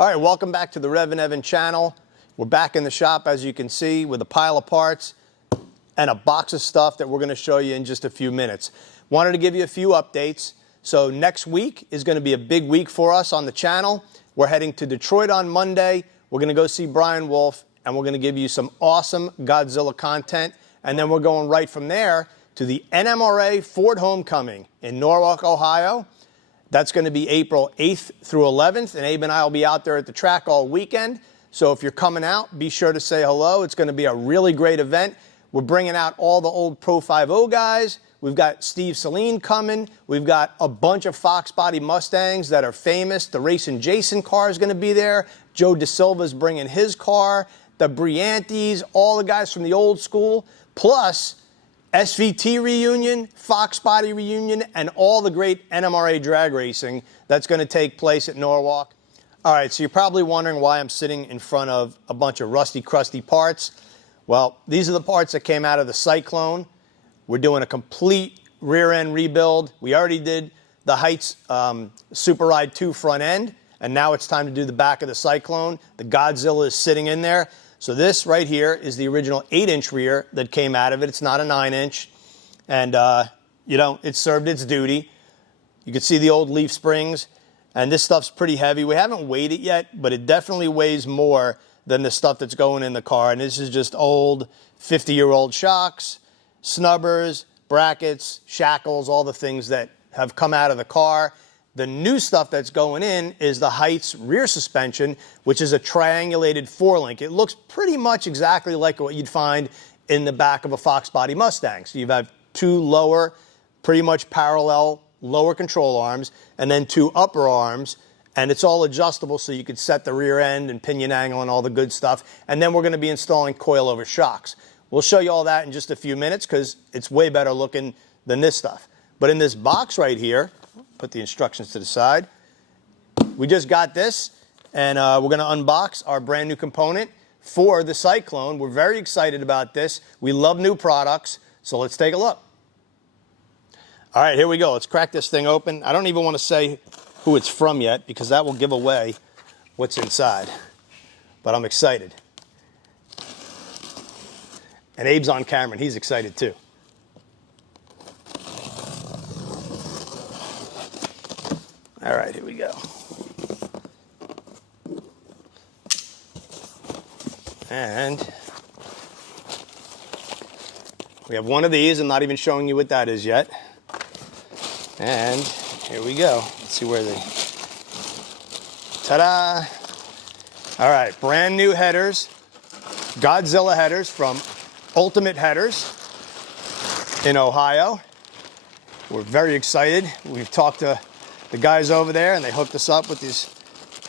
All right, welcome back to the REVan channel. We're back in the shop, as you can see, with a pile of parts and a box of stuff that we're going to show you in just a few minutes. Wanted to give you a few updates. So next week is going to be a big week for us on the channel. We're heading to Detroit on Monday. We're going to go see Brian Wolf, and we're going to give you some awesome Godzilla content. And then we're going right from there to the NMRA Ford Homecoming in Norwalk, Ohio. That's going to be April 8th through 11th, and Abe and I will be out there at the track all weekend. So if you're coming out, be sure to say hello. It's going to be a really great event. We're bringing out all the old Pro 50 guys. We've got Steve Saleen coming. We've got a bunch of Fox body Mustangs that are famous. The Racing Jason car is going to be there. Joe DeSilva is bringing his car. The Briantes, all the guys from the old school, plus SVT reunion, Fox body reunion, and all the great NMRA drag racing that's going to take place at Norwalk. All right, so you're probably wondering why I'm sitting in front of a bunch of rusty, crusty parts. Well, these are the parts that came out of the Cyclone. We're doing a complete rear end rebuild. We already did the Heights Super Ride 2 front end, and now it's time to do the back of the Cyclone. The Godzilla is sitting in there. So this right here is the original 8-inch rear that came out of it. It's not a 9-inch. And, you know, it served its duty. You can see the old leaf springs. And this stuff's pretty heavy. We haven't weighed it yet, but it definitely weighs more than the stuff that's going in the car. And this is just old 50-year-old shocks, snubbers, brackets, shackles, all the things that have come out of the car. The new stuff that's going in is the Heights rear suspension, which is a triangulated 4-link. It looks pretty much exactly like what you'd find in the back of a Fox body Mustang. So you have two lower, pretty much parallel lower control arms, and then two upper arms, and it's all adjustable so you could set the rear end and pinion angle and all the good stuff. And then we're going to be installing coilover shocks. We'll show you all that in just a few minutes because it's way better looking than this stuff. But in this box right here, put the instructions to the side. We just got this, and we're going to unbox our brand new component for the Cyclone. We're very excited about this. We love new products, so let's take a look. All right, here we go. Let's crack this thing open. I don't even want to say who it's from yet because that will give away what's inside, but I'm excited. And Abe's on camera, and he's excited too. All right, here we go. And we have one of these. I'm not even showing you what that is yet. And here we go. Let's see where they... Ta-da! All right, brand new headers. Godzilla headers from Ultimate Headers in Ohio. We're very excited. We've talked to the guys over there, and they hooked us up with these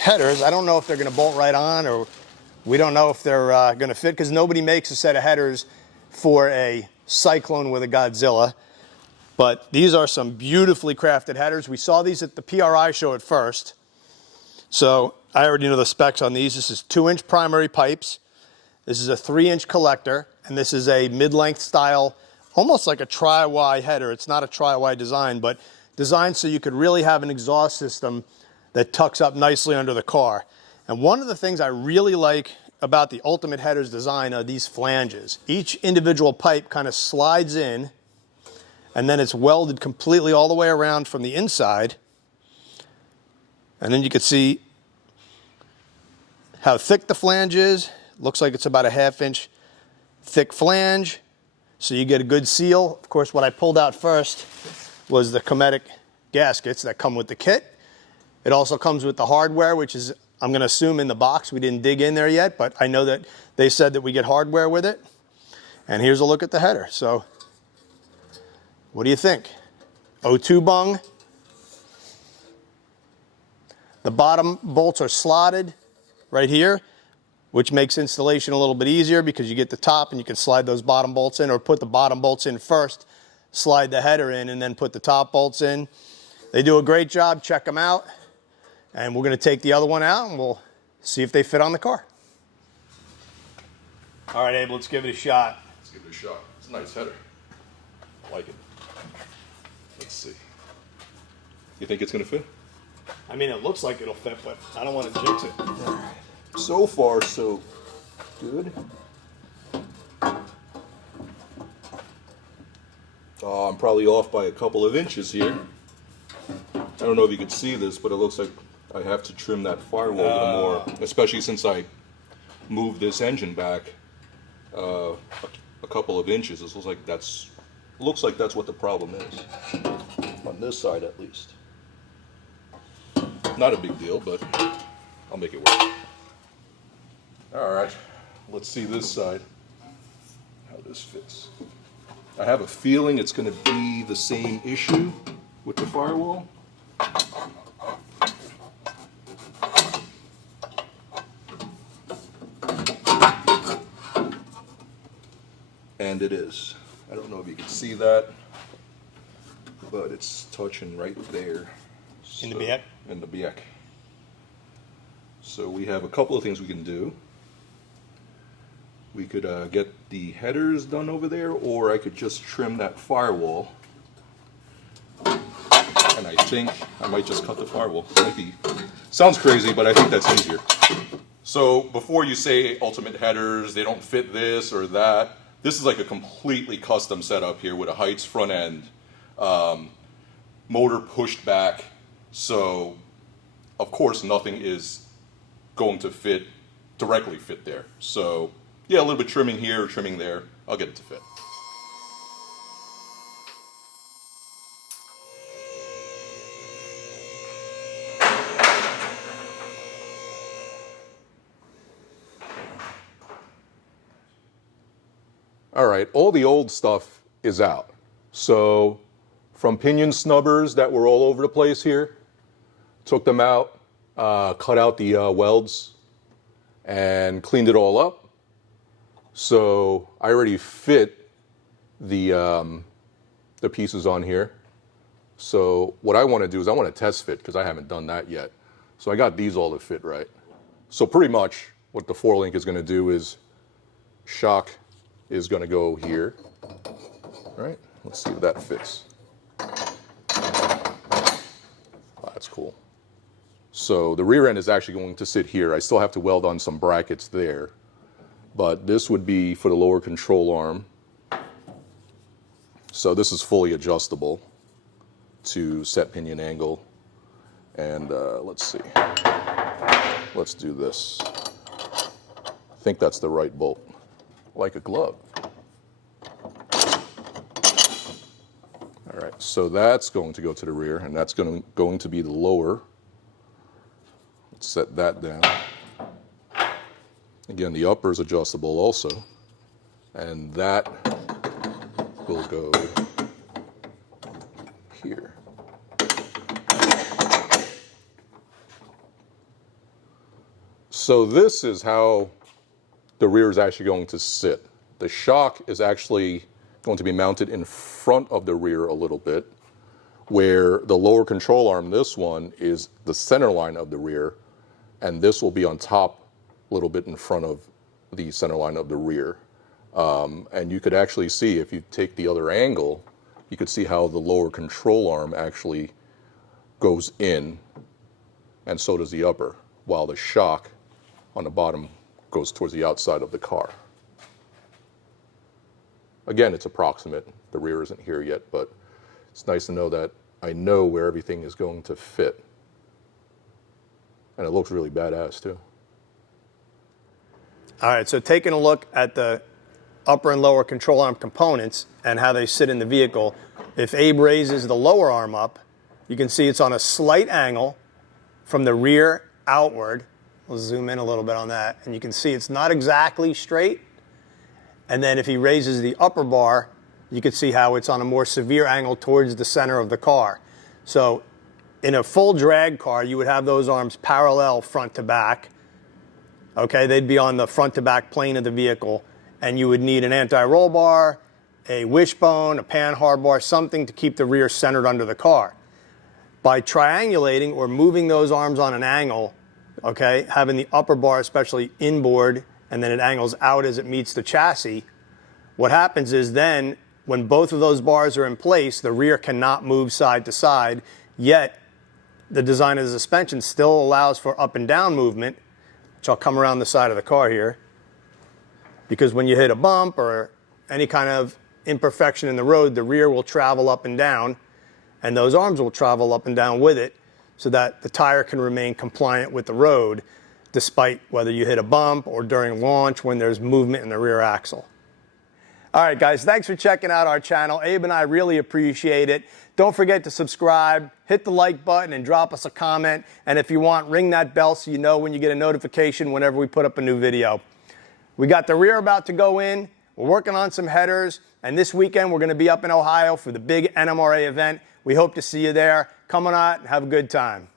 headers. I don't know if they're going to bolt right on, or we don't know if they're going to fit, because nobody makes a set of headers for a Cyclone with a Godzilla. But these are some beautifully crafted headers. We saw these at the PRI show at first. So I already know the specs on these. This is 2-inch primary pipes. This is a 3-inch collector, and this is a mid-length style, almost like a tri-Y header. It's not a tri-Y design, but designed so you could really have an exhaust system that tucks up nicely under the car. And one of the things I really like about the Ultimate Headers design are these flanges. Each individual pipe kind of slides in, and then it's welded completely all the way around from the inside. And then you can see how thick the flange is. Looks like it's about a 1/2-inch thick flange, so you get a good seal. Of course, what I pulled out first was the Cometic gaskets that come with the kit. It also comes with the hardware, which is, I'm going to assume, in the box. We didn't dig in there yet, but I know that they said that we get hardware with it. And here's a look at the header. So what do you think? O2 bung. The bottom bolts are slotted right here, which makes installation a little bit easier because you get the top and you can slide those bottom bolts in, or put the bottom bolts in first, slide the header in, and then put the top bolts in. They do a great job. Check them out. And we're going to take the other one out, and we'll see if they fit on the car. All right, Abe, let's give it a shot. Let's give it a shot. It's a nice header. I like it. Let's see. You think it's going to fit? I mean, it looks like it'll fit, but I don't want to jinx it. So far, so good. I'm probably off by a couple of inches here. I don't know if you can see this, but it looks like I have to trim that firewall a little more, especially since I moved this engine back a couple of inches. It looks like that's what the problem is, on this side at least. Not a big deal, but I'll make it work. All right, let's see this side, how this fits. I have a feeling it's going to be the same issue with the firewall. And it is. I don't know if you can see that, but it's touching right there. In the back? In the back. So we have a couple of things we can do. We could get the headers done over there, or I could just trim that firewall. And I think I might just cut the firewall. Sounds crazy, but I think that's easier. So before you say ultimate headers, they don't fit this or that, this is like a completely custom setup here with a Heights front end, motor pushed back. So of course nothing is going to directly fit there. So yeah, a little bit trimming here, trimming there. I'll get it to fit. All right, all the old stuff is out. So from pinion snubbers that were all over the place here, took them out, cut out the welds, and cleaned it all up. So I already fit the pieces on here. So what I want to do is I want to test fit, because I haven't done that yet. So I got these all to fit right. So pretty much what the 4-link is going to do is shock is going to go here. All right, let's see if that fits. Oh, that's cool. So the rear end is actually going to sit here. I still have to weld on some brackets there, but this would be for the lower control arm. So this is fully adjustable to set pinion angle. And let's see. Let's do this. I think that's the right bolt. Like a glove. All right, so that's going to go to the rear, and that's going to be the lower. Let's set that down. Again, the upper is adjustable also, and that will go here. So this is how the rear is actually going to sit. The shock is actually going to be mounted in front of the rear a little bit, where the lower control arm, this one, is the center line of the rear, and this will be on top a little bit in front of the center line of the rear. And you could actually see, if you take the other angle, you could see how the lower control arm actually goes in, and so does the upper, while the shock on the bottom goes towards the outside of the car. Again, it's approximate. The rear isn't here yet, but it's nice to know that I know where everything is going to fit. And it looks really badass too. All right, so taking a look at the upper and lower control arm components and how they sit in the vehicle, if Abe raises the lower arm up, you can see it's on a slight angle from the rear outward. We'll zoom in a little bit on that, and you can see it's not exactly straight. And then if he raises the upper bar, you can see how it's on a more severe angle towards the center of the car. So in a full drag car, you would have those arms parallel front to back. Okay, they'd be on the front to back plane of the vehicle, and you would need an anti-roll bar, a wishbone, a panhard bar, something to keep the rear centered under the car. By triangulating or moving those arms on an angle, okay, having the upper bar especially inboard, and then it angles out as it meets the chassis, what happens is then when both of those bars are in place, the rear cannot move side to side, yet the design of the suspension still allows for up and down movement, which I'll come around the side of the car here, because when you hit a bump or any kind of imperfection in the road, the rear will travel up and down, and those arms will travel up and down with it so that the tire can remain compliant with the road, despite whether you hit a bump or during launch when there's movement in the rear axle. All right, guys, thanks for checking out our channel. Abe and I really appreciate it. Don't forget to subscribe, hit the like button, and drop us a comment. And if you want, ring that bell so you know when you get a notification whenever we put up a new video. We got the rear about to go in. We're working on some headers. And this weekend, we're going to be up in Ohio for the big NMRA event. We hope to see you there. Come on out and have a good time.